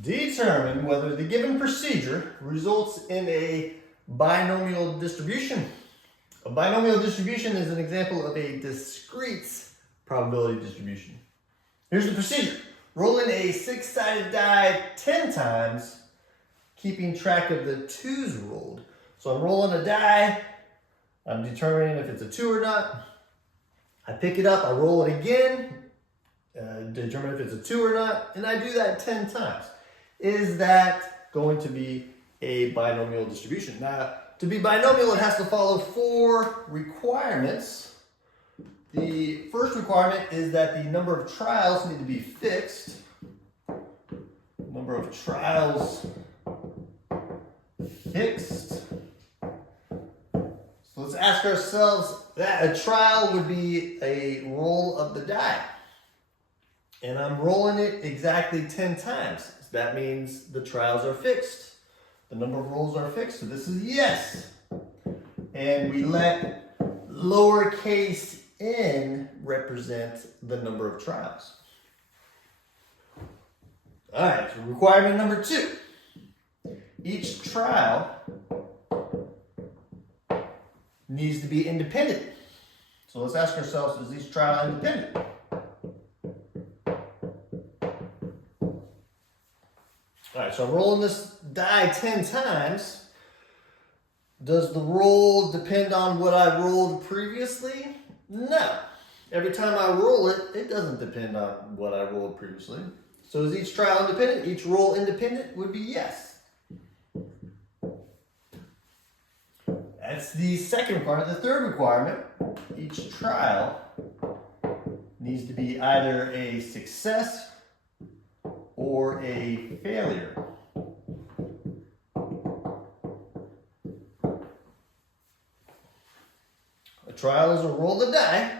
Determine whether the given procedure results in a binomial distribution. A binomial distribution is an example of a discrete probability distribution. Here's the procedure. Roll in a six-sided die 10 times, keeping track of the twos rolled. So I'm rolling a die. I'm determining if it's a 2 or not. I pick it up, I roll it again, determine if it's a 2 or not, and I do that 10 times. Is that going to be a binomial distribution? Now, to be binomial, it has to follow 4 requirements. The first requirement is that the number of trials need to be fixed. Number of trials fixed. So let's ask ourselves that a trial would be a roll of the die. And I'm rolling it exactly 10 times. So that means the trials are fixed. The number of rolls are fixed. So this is yes. And we let lowercase n represent the number of trials. All right, so requirement number 2. Each trial needs to be independent. So let's ask ourselves, is each trial independent? All right, so I'm rolling this die 10 times. Does the roll depend on what I rolled previously? No. Every time I roll it, it doesn't depend on what I rolled previously. So is each trial independent? Each roll independent would be yes. That's the second requirement. The third requirement, each trial needs to be either a success or a failure. A trial is a roll of the die.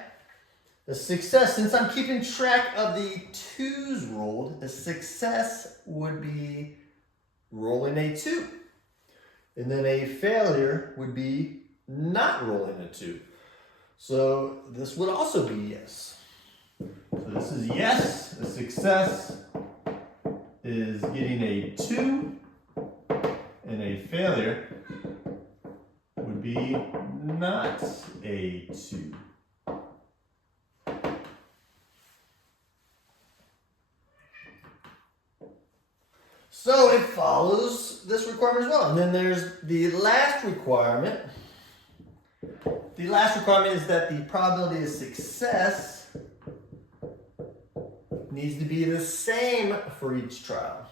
A success, since I'm keeping track of the twos rolled, a success would be rolling a 2. And then a failure would be not rolling a 2. So this would also be yes. So this is yes. A success is getting a 2. And a failure would be not a 2. So it follows this requirement as well. And then there's the last requirement. The last requirement is that the probability of success needs to be the same for each trial.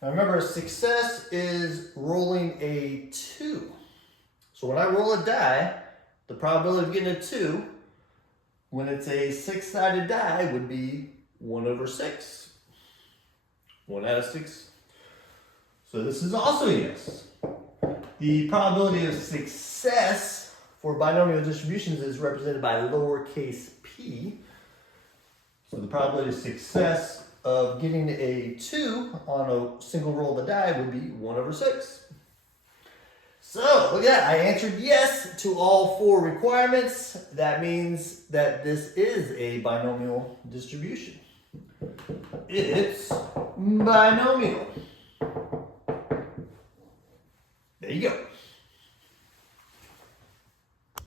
Now remember, success is rolling a 2. So when I roll a die, the probability of getting a 2, when it's a 6-sided die, would be 1 over 6. 1 out of 6. So this is also yes. The probability of success for binomial distributions is represented by lowercase p. So the probability of success of getting a 2 on a single roll of the die would be 1 over 6. So, look at that. I answered yes to all 4 requirements. That means that this is a binomial distribution. It's binomial. There you go.